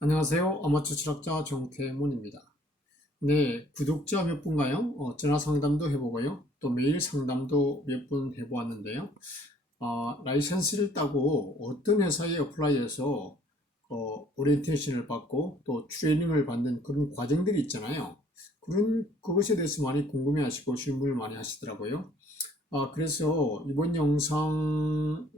안녕하세요. 아마추어 철학자 정태문입니다. 네, 구독자 몇 분가요? 전화 상담도 해보고요. 또 메일 상담도 몇 분 해보았는데요. 라이선스를 따고 어떤 회사에 어플라이해서 오리엔테이션을 받고 또 트레이닝을 받는 그런 과정들이 있잖아요. 그것에 대해서 많이 궁금해 하시고 질문을 많이 하시더라고요. 그래서 이번 영상을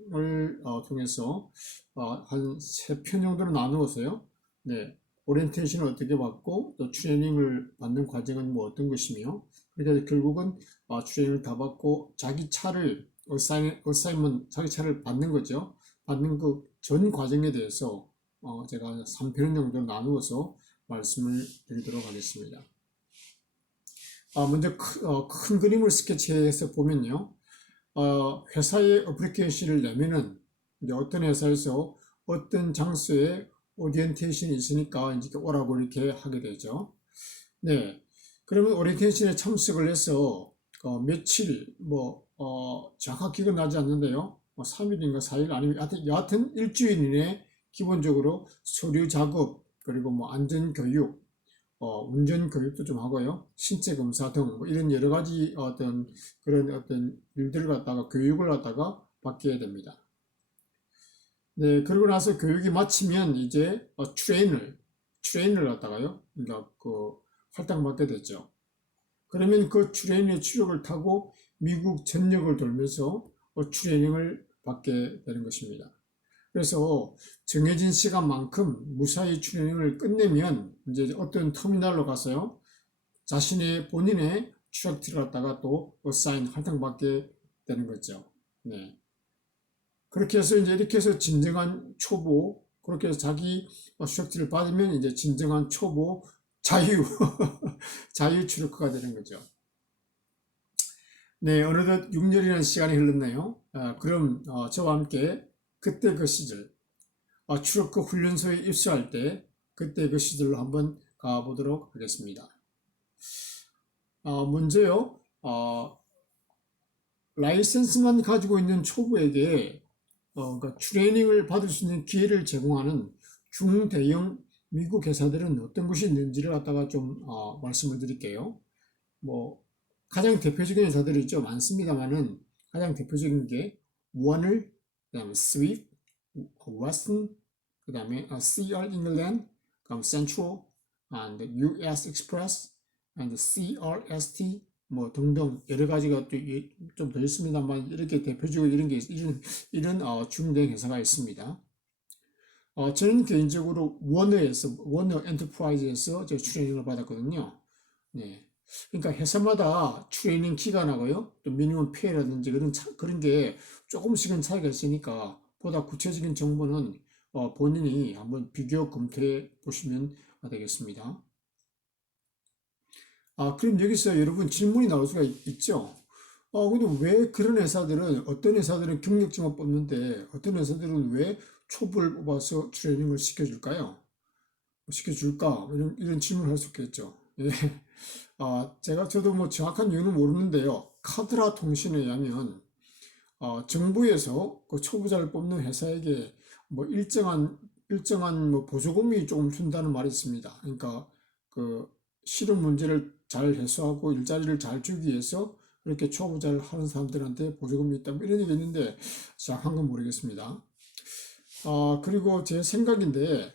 통해서 한 세 편 정도로 나누어서요. 네, 오리엔테이션을 어떻게 받고 또 트레이닝을 받는 과정은 뭐 어떤 것이며, 그러니까 결국은 트레이닝을 다 받고 자기 차를 어사이먼 자기 차를 받는 거죠. 받는 그 전 과정에 대해서 제가 3편 정도 나누어서 말씀을 드리도록 하겠습니다. 먼저 큰 그림을 스케치해서 보면요. 회사에 어플리케이션을 내면은 이제 어떤 회사에서 어떤 장소에 오리엔테이션이 있으니까 이제 오라고 이렇게 하게 되죠. 네. 그러면 오리엔테이션에 참석을 해서 며칠 정확한 기간 나지 않는데요. 3일인가 4일 아니면 여하튼 일주일 이내 기본적으로 서류 작업 그리고 뭐 안전 교육 운전 교육도 좀 하고요. 신체 검사 등 뭐 이런 여러 가지 그런 일들을 갖다가 교육을 갖다가 받게 됩니다. 네, 그러고 나서 교육이 마치면 이제 트레인을 갖다가요. 그러니까 그 할당받게 됐죠. 그러면 그 트레인의 추력을 타고 미국 전역을 돌면서 트레이닝을 받게 되는 것입니다. 그래서 정해진 시간만큼 무사히 트레이닝을 끝내면 이제 어떤 터미널로 가서요. 본인의 추적지를 갖다가 또 어사인 할당받게 되는 거죠. 네. 그렇게 해서 이제 이렇게 해서 진정한 초보, 그렇게 해서 자기 추적지를 받으면 이제 진정한 초보 자유, 자유 추력커가 되는 거죠. 네, 어느덧 6년이라는 시간이 흘렀네요. 그럼 저와 함께 그때 그 시절, 추력커 훈련소에 입소할 때 그때 그 시절로 한번 가보도록 하겠습니다. 먼저요, 라이센스만 가지고 있는 초보에게 그러니까 트레이닝을 받을 수 있는 기회를 제공하는 중대형 미국 회사들은 어떤 것이 있는지를 갖다가 좀 말씀을 드릴게요. 뭐 가장 대표적인 회사들이 좀 많습니다만은 가장 대표적인 게 워너, 그다음에 스위프트, 왓슨, 그다음에 CR 잉글랜드, 그다음 센트럴, and US Express, and CRST 뭐 등등 여러 가지가 좀 더 있습니다만 이렇게 대표적으로 이런 중대형 회사가 있습니다. 저는 개인적으로 워너 엔터프라이즈에서 저 트레이닝을 받았거든요. 네. 그러니까 회사마다 트레이닝 기간하고요, 또 미니멈 페이라든지 그런 게 조금씩은 차이가 있으니까 보다 구체적인 정보는 본인이 한번 비교 검토해 보시면 되겠습니다. 그럼 여기서 여러분 질문이 나올 수가 있죠. 근데 왜 그런 어떤 회사들은 경력직만 뽑는데 어떤 회사들은 왜 초보를 뽑아서 트레이닝을 시켜줄까요? 시켜줄까? 이런 질문을 할 수 있겠죠. 예. 저도 뭐 정확한 이유는 모르는데요. 카드라 통신에 의하면, 정부에서 그 초보자를 뽑는 회사에게 뭐 일정한 뭐 보조금이 조금 준다는 말이 있습니다. 그러니까 그 실험 문제를 잘 해소하고 일자리를 잘 주기 위해서 이렇게 초보자를 하는 사람들한테 보조금이 있다. 뭐 이런 얘기 있는데 정확한 건 모르겠습니다. 그리고 제 생각인데,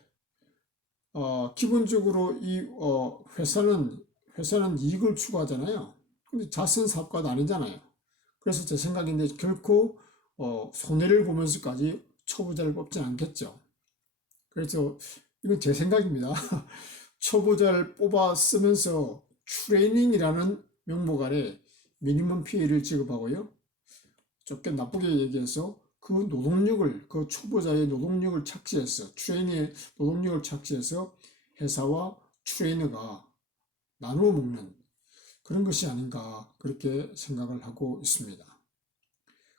기본적으로 회사는 이익을 추구하잖아요. 근데 자선 사업가도 아니잖아요. 그래서 제 생각인데 결코 손해를 보면서까지 초보자를 뽑진 않겠죠. 그래서 이건 제 생각입니다. 초보자를 뽑아 쓰면서 트레이닝이라는 명목 아래 미니멈 피해를 지급하고요. 좀 나쁘게 얘기해서 그 초보자의 노동력을 착취해서, 트레이너의 노동력을 착취해서 회사와 트레이너가 나누어 먹는 그런 것이 아닌가, 그렇게 생각을 하고 있습니다.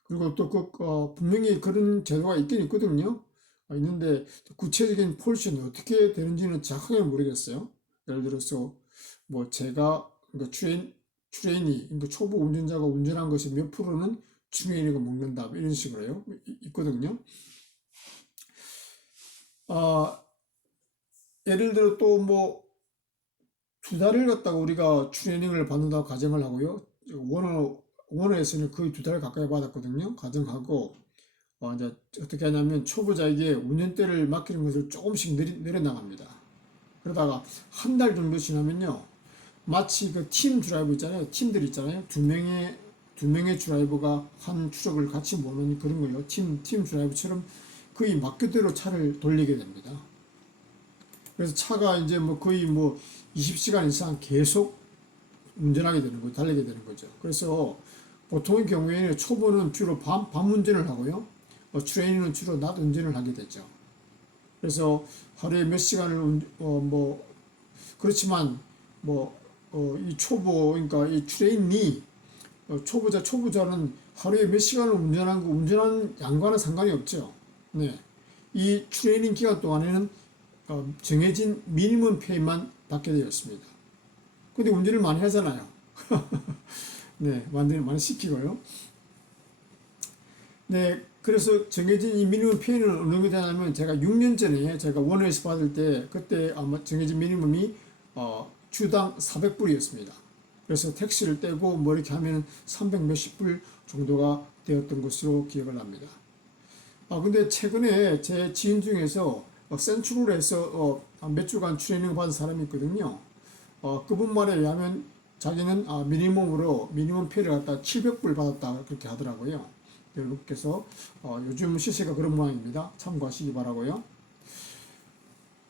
그리고 또 분명히 그런 제도가 있긴 있거든요. 있는데 구체적인 폴시는 어떻게 되는지는 정확하게 모르겠어요. 예를 들어서 뭐 제가 그러니까 트레이니 그러니까 초보 운전자가 운전한 것이 몇 프로는 트레이니가 먹는다, 뭐 이런 식으로요. 있거든요. 아, 예를 들어 또 뭐 2달을 갖다가 우리가 트레이닝을 받는다고 가정을 하고요. 원어에서는 거의 2달 가까이 받았거든요. 가정하고 이제 어떻게 하냐면 초보자에게 운전대를 맡기는 것을 조금씩 내려나갑니다. 그러다가 한 달 정도 지나면요. 마치 그 팀 드라이버 있잖아요. 팀들 있잖아요. 두 명의 드라이버가 한 트럭을 같이 모는 그런 거예요. 팀 드라이브처럼 거의 막교대로 차를 돌리게 됩니다. 그래서 차가 이제 뭐 거의 뭐 20시간 이상 계속 운전하게 되는 거죠. 달리게 되는 거죠. 그래서 보통의 경우에는 초보는 주로 밤 운전을 하고요. 트레이닝은 주로 낮 운전을 하게 되죠. 그래서 하루에 몇 시간을 뭐 그렇지만 뭐 이 초보 그러니까 이 트레이니 초보자는 하루에 몇 시간을 운전하는 양과는 상관이 없죠. 네. 이 트레이닝 기간 동안에는 정해진 미니멈 페이만 받게 되었습니다. 근데 운전을 많이 하잖아요. 네, 많이 시키고요. 네, 그래서 정해진 이 미니멈 페이는 어느 정도 되냐면 제가 6년 전에 제가 원어에서 받을 때 그때 아마 정해진 미니멈이 주당 400불이었습니다. 그래서 택시를 떼고 뭐 이렇게 하면 300 몇십 불 정도가 되었던 것으로 기억을 합니다. 근데 최근에 제 지인 중에서 센트럴에서 몇 주간 트레이닝을 받은 사람이 있거든요. 그분 말에 의하면 자기는 미니멈 페이를 갖다 700불 받았다 그렇게 하더라고요. 여러분께서 요즘 시세가 그런 모양입니다. 참고하시기 바라고요.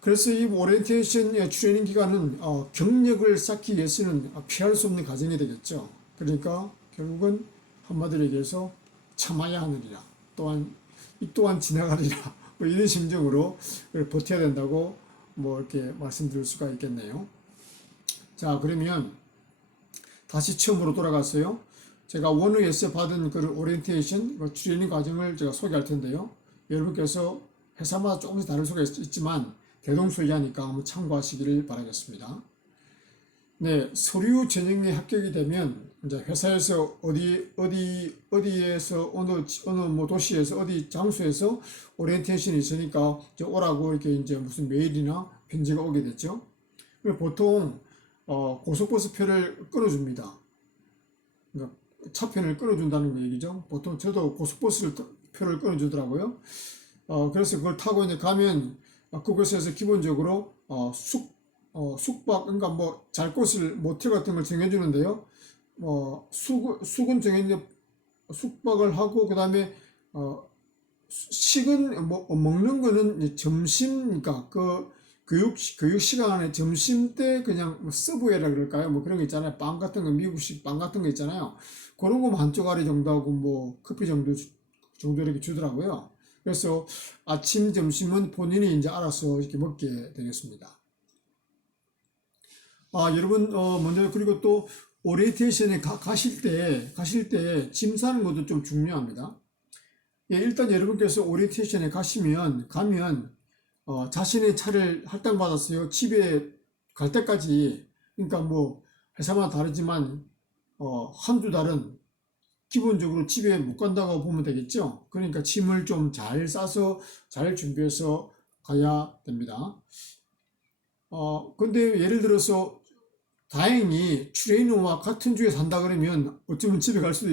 그래서 이 오리엔테이션 트레이닝 기간은 경력을 쌓기 위해서는 피할 수 없는 과정이 되겠죠. 그러니까 결국은 한마디로 얘기해서 참아야 하느니라. 이 또한 지나가리라. 뭐 이런 심정으로 버텨야 된다고 뭐 이렇게 말씀드릴 수가 있겠네요. 자, 그러면 다시 처음으로 돌아갔어요. 제가 원어에서 받은 그 오리엔테이션 트레이닝 과정을 제가 소개할 텐데요. 여러분께서 회사마다 조금씩 다를 수가 있지만 대동소이하니까 한번 참고하시기를 바라겠습니다. 네, 서류 전형에 합격이 되면 이제 회사에서 어디에서 어느 뭐 도시에서 어디 장소에서 오리엔테이션이 있으니까 이제 오라고 이렇게 이제 무슨 메일이나 편지가 오게 됐죠. 보통 고속버스 표를 끊어줍니다. 그러니까 차편을 끊어준다는 얘기죠. 보통 저도 고속버스 표를 끊어주더라고요. 그래서 그걸 타고 이제 가면 그곳에서 기본적으로 숙박 그러니까 뭐 잘 곳을 모텔 같은 걸 정해주는데요. 숙은 정해진 숙박을 하고 그다음에 식은 뭐 먹는 거는 점심 그러니까 그 교육 시간에 점심 때 그냥 뭐 서브웨이라 그럴까요? 뭐 그런 거 있잖아요. 빵 같은 거 미국식 빵 같은 거 있잖아요. 그런 거 한 쪼가리 정도 하고 뭐 커피 정도 이렇게 주더라고요. 그래서 아침 점심은 본인이 이제 알아서 이렇게 먹게 되겠습니다. 여러분 먼저 그리고 또 오리엔테이션에 가실 때 짐 싸는 것도 좀 중요합니다. 예, 일단 여러분께서 오리엔테이션에 가면 자신의 차를 할당받았어요. 집에 갈 때까지, 그러니까 뭐, 회사마다 다르지만, 한두 달은 기본적으로 집에 못 간다고 보면 되겠죠. 그러니까 짐을 좀 잘 싸서, 잘 준비해서 가야 됩니다. 근데 예를 들어서, 다행히 트레이너와 같은 주에 산다 그러면 어쩌면 집에 갈 수도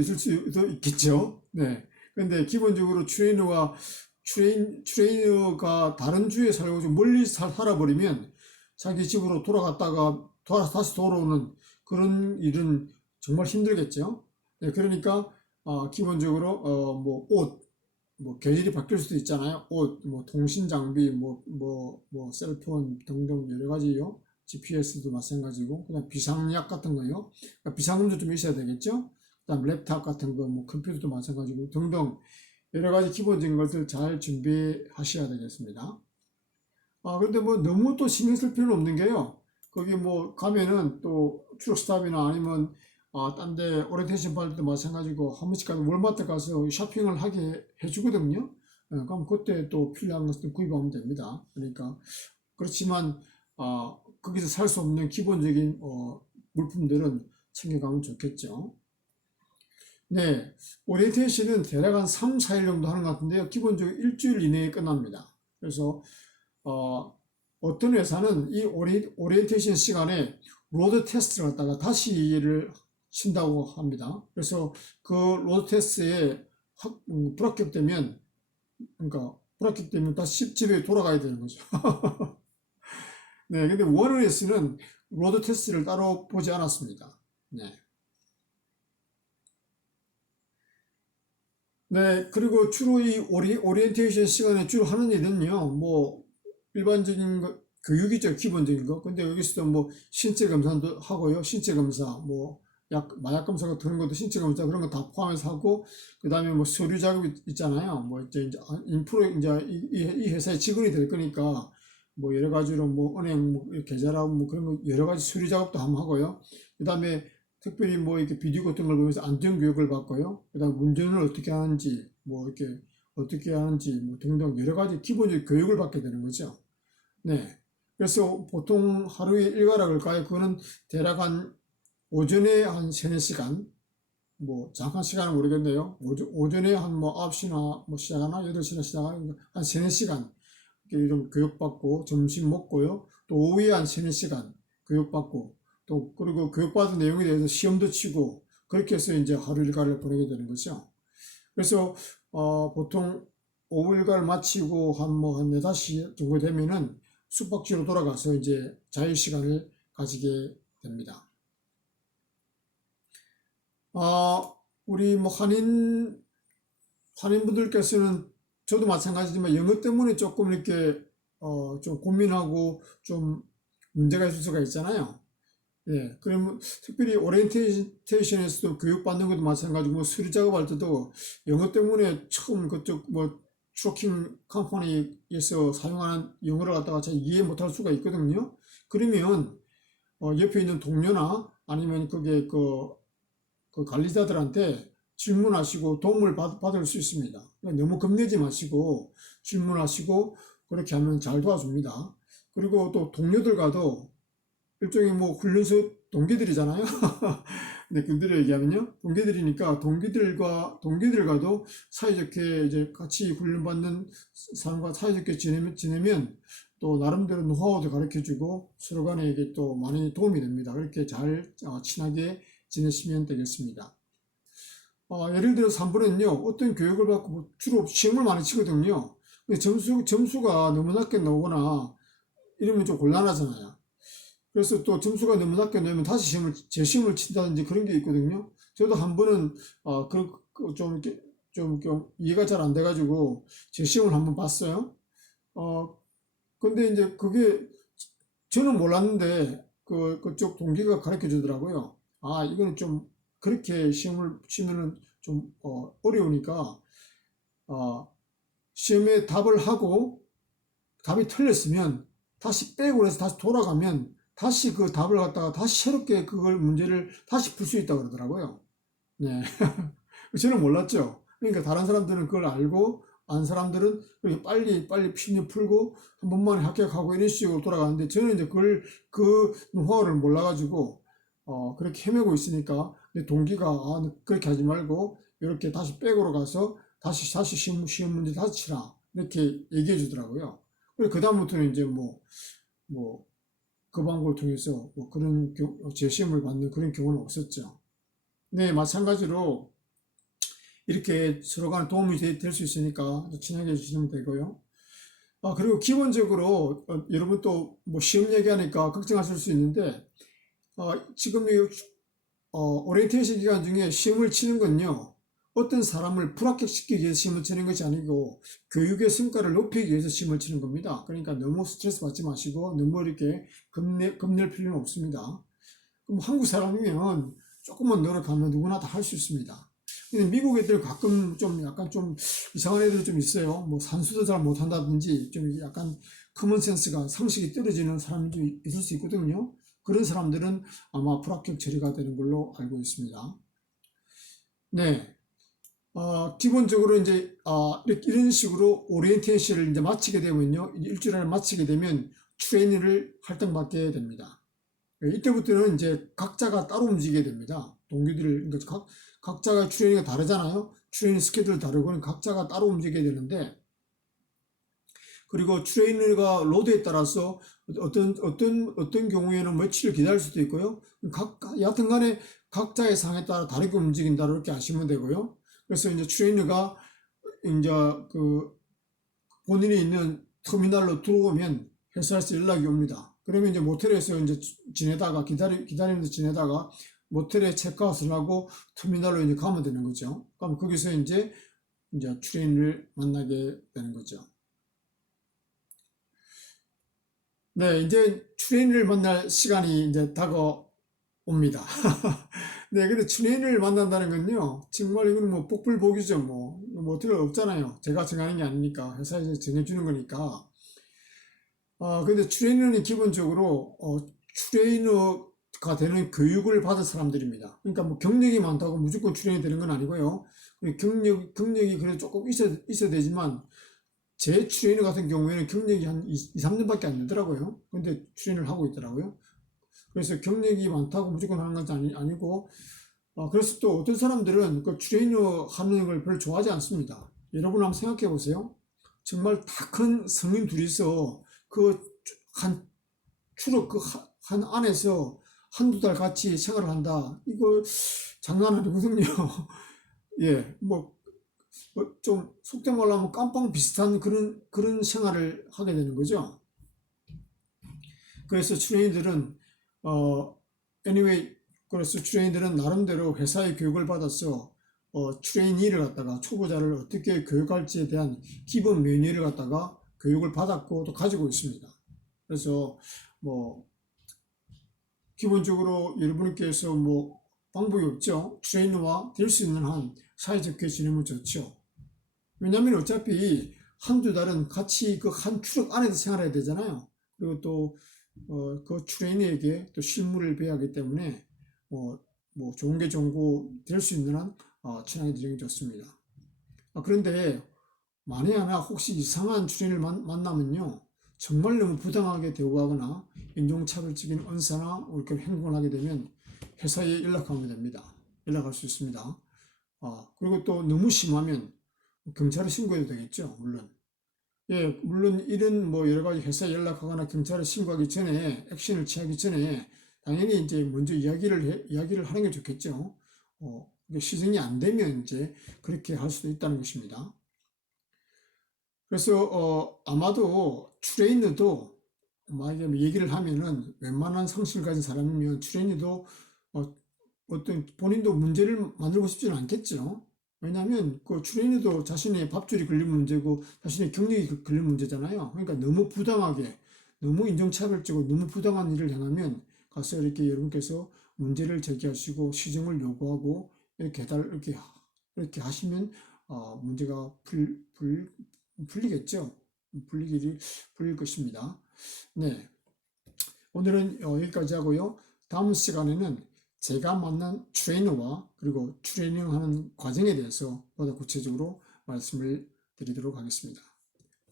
있겠죠. 네. 근데 기본적으로 트레이너가 다른 주에 살고 좀 멀리 살아버리면 자기 집으로 돌아갔다가 다시 돌아오는 그런 일은 정말 힘들겠죠. 네, 그러니까 기본적으로 뭐 뭐 계절이 바뀔 수도 있잖아요. 뭐 통신 장비, 뭐 셀폰 등등 여러 가지요. GPS도 마찬가지고, 그다음 비상약 같은 거요. 그러니까 비상금도 좀 있어야 되겠죠. 그다음 랩탑 같은 거, 뭐 컴퓨터도 마찬가지고 등등 여러 가지 기본적인 것들 잘 준비하셔야 되겠습니다. 그런데 뭐 너무 또 신경 쓸 필요는 없는 게요. 거기 뭐 가면은 또 트럭스탑이나 아니면 딴 데 오리엔테이션 받을 때 마찬가지고 한 번씩 가서 월마트 가서 쇼핑을 하게 해주거든요. 그럼 그때 또 필요한 것들 구입하면 됩니다. 그러니까 그렇지만 거기서 살 수 없는 기본적인 물품들은 챙겨가면 좋겠죠. 네, 오리엔테이션은 대략 한 3, 4일 정도 하는 것 같은데요. 기본적으로 일주일 이내에 끝납니다. 그래서 어, 어떤 회사는 이 오리엔테이션 시간에 로드 테스트를 갖다가 다시 일을 친다고 합니다. 그래서 그 로드 테스트에 불합격되면, 그러니까 불합격되면 다시 집에 돌아가야 되는 거죠. 네, 근데 워너리스는 로드 테스트를 따로 보지 않았습니다. 네. 네, 그리고 주로 이 오리엔테이션 시간에 주로 하는 일은요, 뭐, 일반적인 거, 교육이죠, 기본적인 거. 근데 여기서도 뭐, 신체 검사도 하고요, 신체 검사, 뭐, 마약 검사 같은 것도 신체 검사 그런 거 다 포함해서 하고, 그 다음에 뭐, 서류 작업 있잖아요. 뭐, 이제 인프로, 이제 이 회사의 직원이 될 거니까, 뭐, 여러 가지로 뭐, 은행, 뭐, 계좌라고 뭐, 그런 거, 여러 가지 서류 작업도 한번 하고요. 그 다음에 특별히 뭐 이렇게 비디오 같은 걸 보면서 안전 교육을 받고요. 그다음 운전을 어떻게 하는지, 뭐 이렇게 어떻게 하는지, 뭐 등등 여러 가지 기본적 교육을 받게 되는 거죠. 네. 그래서 보통 하루에 일과라 그럴까요? 그거는 대략 한 오전에 한 3, 4시간, 뭐 잠깐 시간은 모르겠네요. 오전에 한 뭐 9시나 뭐 시작하나 8시나 시작하나 한 3, 4시간 좀 교육받고 점심 먹고요. 또 오후에 한 3, 4시간 교육받고 또 그리고 교육받은 내용에 대해서 시험도 치고 그렇게 해서 이제 하루 일과를 보내게 되는 거죠. 그래서 보통 오후 일과를 마치고 한 4, 5시 정도 되면은 숙박지로 돌아가서 이제 자유 시간을 가지게 됩니다. 아, 우리 뭐 한인분들께서는 저도 마찬가지지만 영어 때문에 조금 이렇게 좀 고민하고 좀 문제가 있을 수가 있잖아요. 예, 그러면 특별히 오리엔테이션에서도 교육받는 것도 마찬가지고 뭐 수리 작업할 때도 영어 때문에 처음 그쪽 뭐 트러킹 컴퍼니에서 사용하는 영어를 갖다가 잘 이해 못할 수가 있거든요. 그러면 옆에 있는 동료나 아니면 그게 그 관리자들한테 질문하시고 도움을 받을 수 있습니다. 그러니까 너무 겁내지 마시고 질문하시고 그렇게 하면 잘 도와줍니다. 그리고 또 동료들과도 일종의 뭐 훈련소 동기들이잖아요. 근데 군대로 얘기하면요. 동기들이니까 동기들과도 사이좋게 이제 같이 훈련받는 사람과 사이좋게 지내면 또 나름대로 노하우도 가르쳐주고 서로 간에 이게 또 많이 도움이 됩니다. 그렇게 잘 친하게 지내시면 되겠습니다. 예를 들어서 3번은요, 어떤 교육을 받고 뭐 주로 시험을 많이 치거든요. 근데 점수가 너무 낮게 나오거나 이러면 좀 곤란하잖아요. 그래서 또 점수가 너무 낮게 나오면 다시 재시험을 친다든지 그런 게 있거든요. 저도 한 번은, 좀, 이렇게, 좀 이해가 잘 안 돼가지고 재시험을 한번 봤어요. 어, 근데 이제 그게 저는 몰랐는데 그쪽 동기가 가르쳐 주더라고요. 아, 이거는 좀 그렇게 시험을 치면은 좀 어려우니까 어, 시험에 답을 하고 답이 틀렸으면 다시 백으로 해서 다시 돌아가면 다시 그 답을 갖다가 다시 새롭게 그걸 문제를 다시 풀 수 있다고 그러더라고요. 네. 저는 몰랐죠. 그러니까 다른 사람들은 그걸 알고 안 사람들은 그렇게 빨리 심리 풀고 한 번만에 합격하고 이런 식으로 돌아가는데 저는 이제 그 노하우를 몰라가지고 그렇게 헤매고 있으니까 내 동기가 너 그렇게 하지 말고 이렇게 다시 백으로 가서 다시 시험 문제 다시 치라 이렇게 얘기해 주더라고요. 그래 그다음부터는 이제 뭐 그 방법을 통해서 뭐 그런 재시험을 받는 그런 경우는 없었죠. 네, 마찬가지로 이렇게 서로 간에 도움이 될 수 있으니까 친하게 해주시면 되고요. 그리고 기본적으로, 여러분 또 뭐 시험 얘기하니까 걱정하실 수 있는데, 지금 이, 오리엔테이션 기간 중에 시험을 치는 건요, 어떤 사람을 불합격시키기 위해서 시험을 치는 것이 아니고, 교육의 성과를 높이기 위해서 시험을 치는 겁니다. 그러니까 너무 스트레스 받지 마시고, 너무 이렇게 겁낼 필요는 없습니다. 그럼 한국 사람이면 조금만 노력하면 누구나 다 할 수 있습니다. 근데 미국 애들 가끔 좀 약간 좀 이상한 애들 좀 있어요. 뭐 산수도 잘 못한다든지 좀 약간 커먼 센스가 상식이 떨어지는 사람이 좀 있을 수 있거든요. 그런 사람들은 아마 불합격 처리가 되는 걸로 알고 있습니다. 네. 기본적으로 이제, 이런 식으로 오리엔테이션을 이제 마치게 되면요. 일주일을 마치게 되면 트레이닝을 활동받게 됩니다. 이때부터는 이제 각자가 따로 움직이게 됩니다. 동기들, 그러니까 각자가 트레이닝이 다르잖아요. 트레이닝 스케줄 다르고 각자가 따로 움직이게 되는데, 그리고 트레이너가 로드에 따라서 어떤 경우에는 며칠을 기다릴 수도 있고요. 여하튼 간에 각자의 상에 따라 다르게 움직인다 이렇게 아시면 되고요. 그래서 이제 트레이너가 이제 그 본인이 있는 터미널로 들어오면 회사에서 연락이 옵니다. 그러면 이제 모텔에서 이제 지내다가 기다리면서 지내다가 모텔에 체크아웃을 하고 터미널로 이제 가면 되는 거죠. 그럼 거기서 이제 트레이너를 만나게 되는 거죠. 네, 이제 트레이너를 만날 시간이 이제 다가옵니다. 네, 근데 트레이너를 만난다는 건요, 정말 이건 뭐 복불복이죠, 뭐 어떻게 없잖아요. 제가 정하는 게 아니니까, 회사에서 정해주는 거니까. 근데 트레이너는 기본적으로, 트레이너가 되는 교육을 받은 사람들입니다. 그러니까 뭐 경력이 많다고 무조건 트레이너 되는 건 아니고요. 경력이 그래도 조금 있어야 되지만, 제 트레이너 같은 경우에는 경력이 한 2, 3년밖에 안 되더라고요. 근데 트레이너를 하고 있더라고요. 그래서 경력이 많다고 무조건 하는 건 아니고, 그래서 또 어떤 사람들은 그 트레이너 하는 걸 별로 좋아하지 않습니다. 여러분 한번 생각해 보세요. 정말 다 큰 성인 둘이서 그 한 추럭 그 한 안에서 한두 달 같이 생활을 한다. 이거 장난 아니거든요. 예, 좀 속된 말로 하면 깜빵 비슷한 그런 생활을 하게 되는 거죠. 그래서 트레이너들은 anyway, 그래서 트레이너들은 나름대로 회사의 교육을 받아서 트레이니를 갖다가 초보자를 어떻게 교육할지에 대한 기본 매뉴얼을 갖다가 교육을 받았고 또 가지고 있습니다. 그래서 뭐 기본적으로 여러분께서 뭐 방법이 없죠. 트레이너와 될 수 있는 한 사이좋게 지내면 좋죠. 왜냐하면 어차피 한두 달은 같이 그 한 추억 안에서 생활해야 되잖아요. 그리고 또 그 트레이너에게 또 실무를 배워야 하기 때문에 뭐 좋은 게 좋고 될 수 있는 한 친하게 지내는 게 좋습니다. 그런데 만에 하나 혹시 이상한 트레이너를 만나면요, 정말 너무 부당하게 대우하거나 인종차별적인 언사나 이렇게 행동을 하게 되면 회사에 연락하면 됩니다. 연락할 수 있습니다. 그리고 또 너무 심하면 경찰에 신고해도 되겠죠, 물론. 예, 물론 이런 뭐 여러 가지 회사에 연락하거나 경찰에 신고하기 전에 액션을 취하기 전에 당연히 이제 먼저 이야기를 하는 게 좋겠죠. 시정이 안 되면 이제 그렇게 할 수도 있다는 것입니다. 그래서 아마도 트레이너도 만약에 얘기를 하면은 웬만한 상식을 가진 사람이면 트레이너도 어떤 본인도 문제를 만들고 싶지는 않겠죠. 왜냐하면 그 트레이너도 자신의 밥줄이 걸린 문제고 자신의 경력이 걸린 문제잖아요. 그러니까 너무 부당하게, 너무 인종차별적으로 너무 부당한 일을 행하면 가서 이렇게 여러분께서 문제를 제기하시고 시정을 요구하고 이렇게 하시면 문제가 풀리겠죠. 풀릴 것입니다. 네, 오늘은 여기까지 하고요. 다음 시간에는 제가 만난 트레이너와 그리고 트레이닝하는 과정에 대해서 보다 구체적으로 말씀을 드리도록 하겠습니다.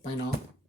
Bye now.